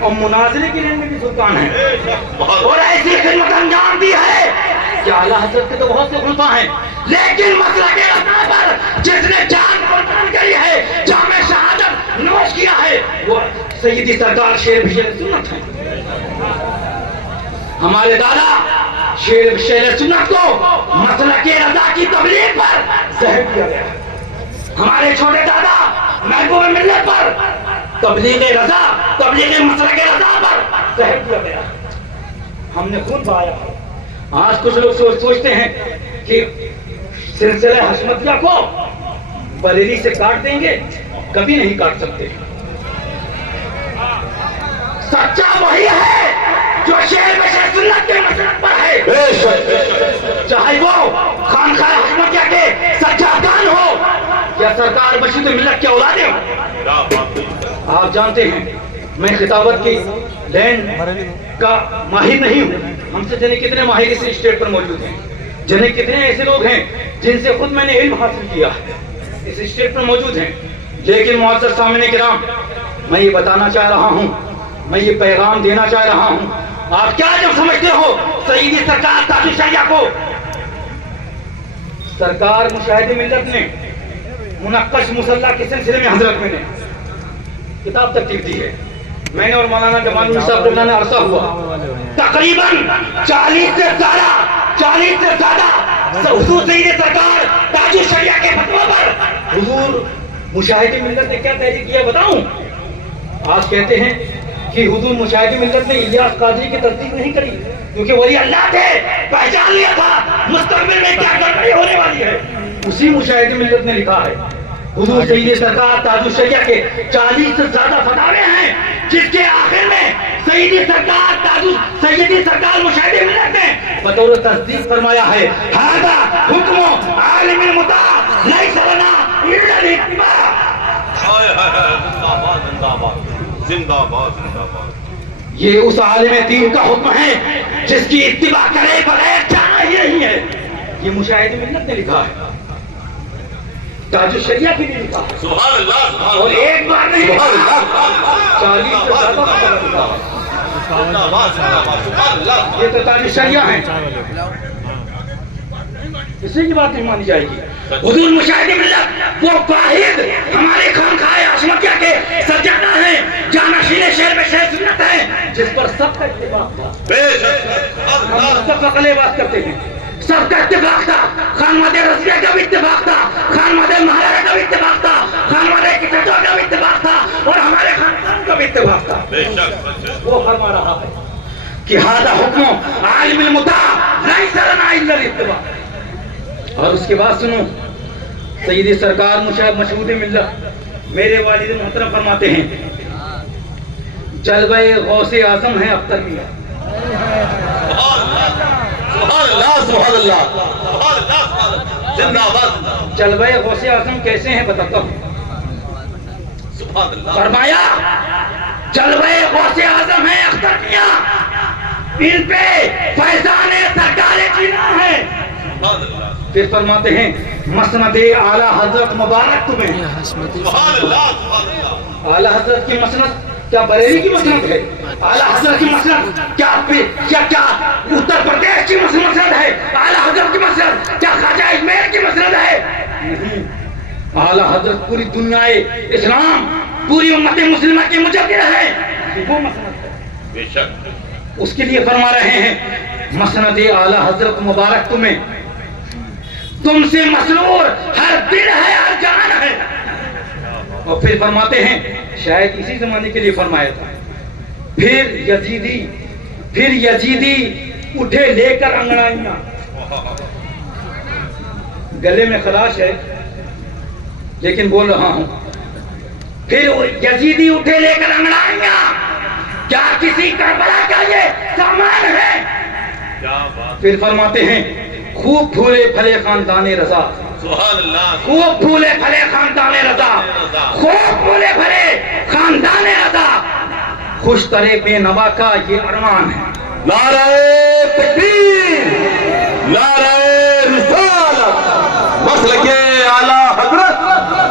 اور مناظرے کے لیے بھی سلطان ہیں، اور ایسی خدمت انجام دی ہے کہ اعلیٰ حضرت کے تو بہت سے خلفاء ہیں، لیکن مسلک رضا پر جس نے جان قربان کری ہے، جامع شہادت نوش کیا ہے، وہ سیدی سرکار شیر بشیر سنت ہیں۔ ہمارے دادا شیر بشیر سنت کو مسلک رضا کی تبلیغ پر زہر کیا گیا ہے، ہمارے چھوٹے دادا محبوب ملت پر تبلیغ رضا، تبلیغ مسلک رضا پر زہر کیا گیا ہے، ہم نے خون بہایا ہے۔ آج کچھ لوگ سوچتے ہیں کہ سلسلہ حشمتیہ کو بریلی سے کاٹ دیں گے، کبھی نہیں کاٹ سکتے۔ سچا وہی ہے جو شیر بشیر سنت کے مسلک پر ہے، چاہے وہ خانقاہ حشمتیہ کے سجادان ہو یا سرکار بشیر ملت کے اولادیں ہوں۔ آپ جانتے ہیں میں خطابت کی لین کا ماہر نہیں ہوں، ہم سے جنہیں کتنے ماہر اس اسٹیٹ پر موجود ہیں، جنہیں کتنے ایسے لوگ ہیں جن سے خود میں نے علم حاصل کیا اس اسٹیٹ پر موجود ہیں، لیکن معزز سامعین کرام، میں یہ بتانا چاہ رہا ہوں، میں یہ پیغام دینا چاہ رہا ہوں، آپ کیا جب سمجھتے ہو سیدی سرکار تاج الشریعہ کو سرکار مشاہد ملت نے منقش مصلح کے سلسلے میں حضرت میں نے کتاب ترتیب دی ہے، میں نے اور مولانا جمال صاحب نے عرصہ ہوا تقریباً 40 سے زیادہ حضور سید سرکار تاج الشریعہ کے فتویٰ پر حضور مشاہد ملت نے کیا تحریک کیا بتاؤں؟ آج کہتے ہیں کہ حضور مشاہد ملت نے الیاس قادری کی تصدیق نہیں کری کیونکہ ولی اللہ تھے، پہچان لیا تھا مستقبل میں کیا گڑبڑی ہونے والی ہے۔ اسی مشاہد ملت نے لکھا ہے حضور سید سرکار تاج الشریعہ کے 40 سے زیادہ فتاوے ہیں، جس کے آخر میں سیدی سرکار مشاہد ملت نے بطور تصدیق فرمایا ہے ھذا حکم عالم المطاع لیس لنا الا الاتباع۔ زندہ باد۔ یہ اس عالم دین کا حکم ہے جس کی اتباع کرے بغیر جانا ہی نہیں ہے، یہ مشاہد ملت نے لکھا ہے، تاج الشریعہ کے لیے لکھا ہے، سبحان اللہ، اور ایک بار نہیں 40 سے زیادہ لکھا۔ یہ تو تاج الشریعہ ہیں، اسی کی بات نہیں مانی جائے گی۔ حضور مشاہد ملت وہ واحد ہمارے خانقاہ حشمتیہ کے سجادہ ہیں، جانشین شیر بشیر سنت ہیں، جس پر سب کا اتفاق تھا۔ ہم متفق علیہ بات کرتے ہیں، سب کا اتفاق تھا، خان مادہ رضویہ کا بھی اتفاق تھا، خان مادہ مہاراجہ کا بھی اتفاق تھا، خان مادہ کسٹو کا بھی اتفاق تھا، اور ہمارے خاندان کا بھی اتفاق تھا۔ وہ فرما رہا ہے کہ ھذا حکم عالم المطاع لیس لنا الا الاتباع۔ اور اس کے بعد سنو، سیدی سرکار مشہود ملت میرے والد محترم فرماتے ہیں جلوہ غوث اعظم ہے اختر میاں۔ سبحان اللہ، سبحان اللہ، سبحان اللہ، زندہ باد۔ جلوہ غوث اعظم کیسے ہیں بتاتا ہوں۔ سبحان اللہ، فرمایا جلوہ غوث اعظم ہے اختر میاں، ان پہ فیضان سرکار جینا ہے۔ سبحان اللہ، پھر فرماتے ہیں مسند اعلیٰ حضرت مبارک تمہیں۔ سبحان اللہ، سبحان اللہ۔ اعلیٰ حضرت کی مسند کیا بریلی کی مسند ہے؟ اعلیٰ حضرت کی مسند کیا اتر پردیش کی مسند ہے؟ اعلیٰ حضرت کی مسند کیا خواجہ اجمیر کی مسند ہے؟ نہیں، اعلیٰ حضرت پوری دنیا اسلام، پوری امت مسلمہ کی مجدد ہے، وہ مسند ہے۔ بے شک اس کے لیے فرما رہے ہیں مسند اعلیٰ حضرت مبارک تمہیں، تم سے مسرور ہر دل ہے ہر جان ہے۔ اور پھر فرماتے ہیں شاید اسی زمانے کے لیے فرمایا تھا، پھر یزیدی اٹھے لے کر انگڑائیاں، گلے میں خراش ہے لیکن بول رہا ہوں، پھر یزیدی اٹھے لے کر انگڑائیاں، کیا کسی کربلا کا یہ سامان ہے؟ پھر فرماتے ہیں خوب پھولے پھلے خاندان رضا، سبحان اللہ، خوب پھولے پھلے خاندان رضا، خوب پھولے پھلے خاندان رضا، خوش ترے بے نوا کا یہ ارمان ہے۔ نعرہ تکبیر، نعرہ رسالت، مسلک اعلیٰ حضرت،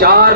4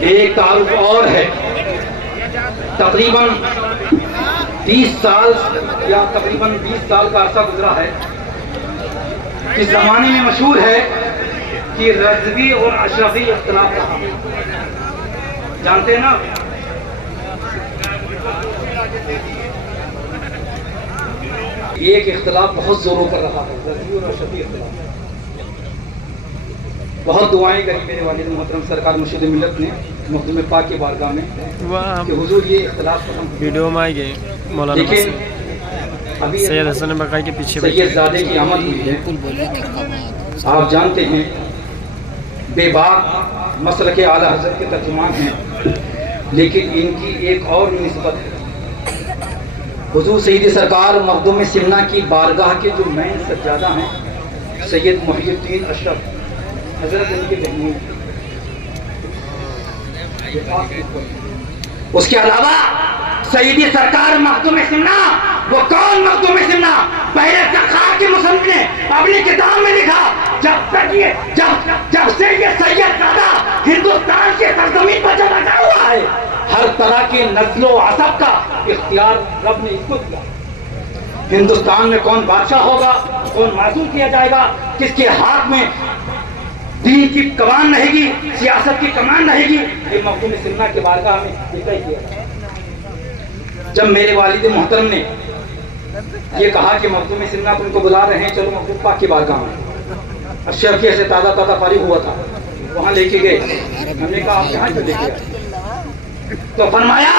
ایک تعارف اور ہے. تقریباً 20 سال یا تقریباً 20 سال کا عرصہ گزرا ہے. اس زمانے میں مشہور ہے کہ رضوی اور اشرفی اختلاف رہا. جانتے ہیں نا؟ ایک اختلاف بہت زوروں پر رہا ہے، رضوی اور اشرفی اختلاف. بہت دعائیں کری میرے والد محترم سرکار مرشد ملت نے مخدوم پاک کی بارگاہ میں کہ حضور یہ اختلاف ختم ہو. ویڈیو میں آئی گئی مولانا لیکن ابھی سید حسن بقائی کے پیچھے سید زادے کی آمد ہوئی ہے. آپ جانتے ہیں بے باک مسلک اعلیٰ حضرت کے ترجمان ہیں، لیکن ان کی ایک اور نسبت ہے. حضور سید سرکار مخدوم سمنا کی بارگاہ کے جو مین سجادہ ہیں سید محی الدین اشرف حضرت ان کے بہنوں. اس کے علاوہ سیدی سرکار مخدوم سمنا، وہ کون مخدوم سمنا؟ پہلے تخار کے مصنف نے اپنی کتاب میں لکھا جب سے یہ سید زادہ ہندوستان کے سرزمین پر جب رکھا ہوا ہے، ہر طرح کے نسل و عصب کا اختیار رب نے اس کو دیا. ہندوستان میں کون بادشاہ ہوگا، کون معزول کیا جائے گا، کس کے ہاتھ میں دین کی کمان رہے گی، سیاست کی کمان رہے گی، یہ مخدوم سمنا کے بارگاہ میں ذکر کیا. جب میرے والد محترم نے یہ کہا کہ مخدوم سمنا ان کو بلا رہے ہیں، چلو مخدوم پاک کی بارگاہ میں. اشرفیہ سے تازہ فارغ ہوا تھا، وہاں لے کے گئے. ہم نے کہا آپ کہاں چلے گئے؟ تو فرمایا